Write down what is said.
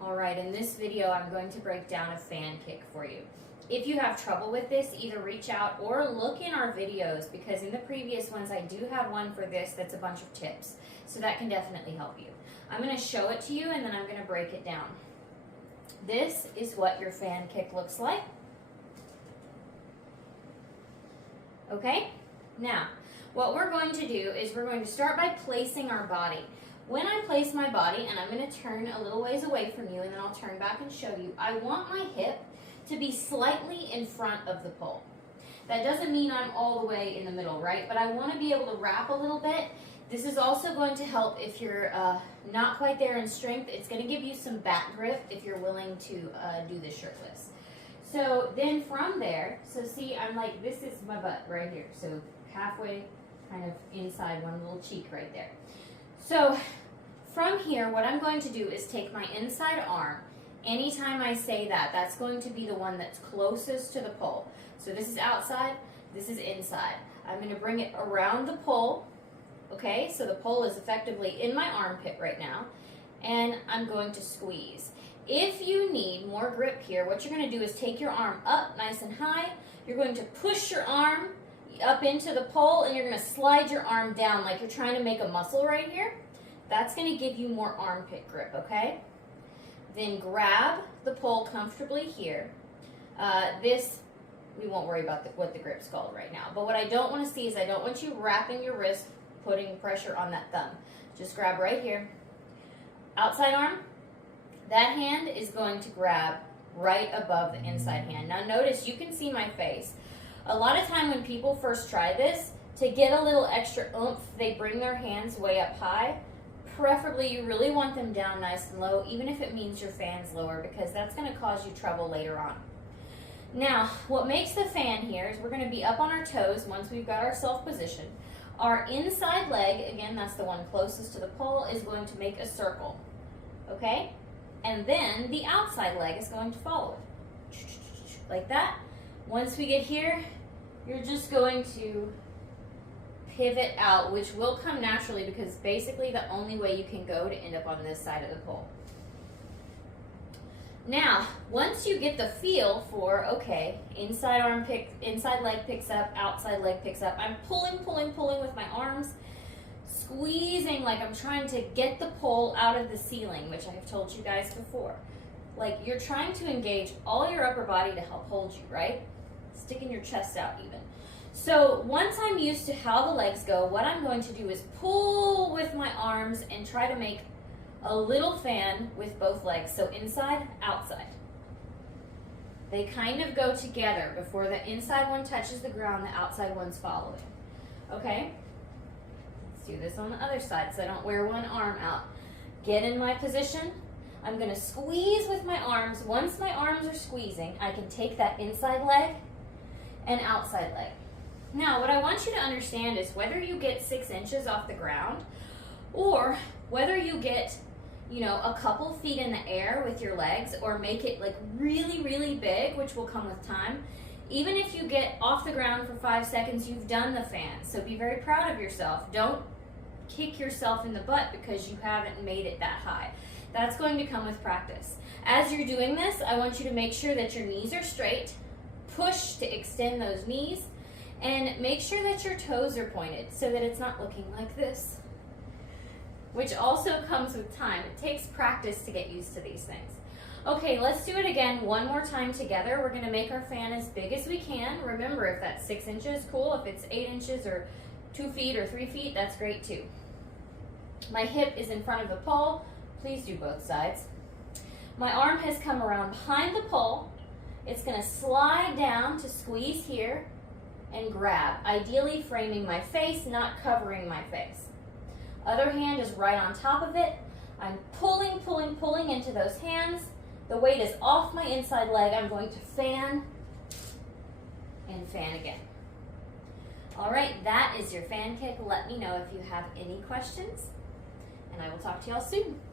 Alright, in this video I'm going to break down a fan kick for you. If you have trouble with this, either reach out or look in our videos, because in the previous ones I do have one for this that's a bunch of tips. So that can definitely help you. I'm going to show it to you and then I'm going to break it down. This is what your fan kick looks like. Okay? Now, what we're going to do is we're going to start by placing our body. When I place my body, and I'm going to turn a little ways away from you and then I'll turn back and show you, I want my hip to be slightly in front of the pole. That doesn't mean I'm all the way in the middle, right? But I want to be able to wrap a little bit. This is also going to help if you're not quite there in strength. It's going to give you some back grip if you're willing to do this shirtless. So then from there, so see, I'm like, this is my butt right here. So halfway kind of inside one little cheek right there. So from here, what I'm going to do is take my inside arm. Anytime I say that, that's going to be the one that's closest to the pole. So this is outside, this is inside. I'm going to bring it around the pole, okay? So the pole is effectively in my armpit right now, and I'm going to squeeze. If you need more grip here, what you're going to do is take your arm up nice and high. You're going to push your arm up into the pole, and you're going to slide your arm down like you're trying to make a muscle right here. That's going to give you more armpit grip, okay? Then grab the pole comfortably here. This, we won't worry about what the grip's called right now. But what I don't want to see is I don't want you wrapping your wrist, putting pressure on that thumb. Just grab right here. Outside arm, that hand is going to grab right above the inside hand. Now notice, you can see my face. A lot of time when people first try this, to get a little extra oomph, they bring their hands way up high. Preferably, you really want them down nice and low, even if it means your fan's lower, because that's going to cause you trouble later on. Now, what makes the fan here is we're going to be up on our toes once we've got ourselves positioned. Our inside leg, again, that's the one closest to the pole, is going to make a circle, okay? And then the outside leg is going to follow it, like that. Once we get here, you're just going to pivot out, which will come naturally because basically the only way you can go to end up on this side of the pole. Now, once you get the feel for, okay, inside leg picks up, outside leg picks up, I'm pulling with my arms, squeezing like I'm trying to get the pole out of the ceiling, which I have told you guys before. Like you're trying to engage all your upper body to help hold you, right? Sticking your chest out even. So once I'm used to how the legs go, what I'm going to do is pull with my arms and try to make a little fan with both legs. So inside, outside. They kind of go together. Before the inside one touches the ground, the outside one's following. Okay? Let's do this on the other side so I don't wear one arm out. Get in my position. I'm going to squeeze with my arms. Once my arms are squeezing, I can take that inside leg and outside leg. Now, what I want you to understand is whether you get 6 inches off the ground or whether you get, a couple feet in the air with your legs or make it like really, really big, which will come with time. Even if you get off the ground for 5 seconds, you've done the fan. So be very proud of yourself. Don't kick yourself in the butt because you haven't made it that high. That's going to come with practice. As you're doing this, I want you to make sure that your knees are straight. Push to extend those knees. And make sure that your toes are pointed so that it's not looking like this, which also comes with time. It takes practice to get used to these things. Okay, let's do it again one more time together. We're going to make our fan as big as we can. Remember, if that's 6 inches, cool. If it's 8 inches or 2 feet or 3 feet, that's great too. My hip is in front of the pole. Please do both sides. My arm has come around behind the pole. It's going to slide down to squeeze here and grab, ideally framing my face, not covering my face. Other hand is right on top of it. I'm pulling into those hands. The weight is off my inside leg. I'm going to fan and fan again. All right, that is your fan kick. Let me know if you have any questions, and I will talk to y'all soon.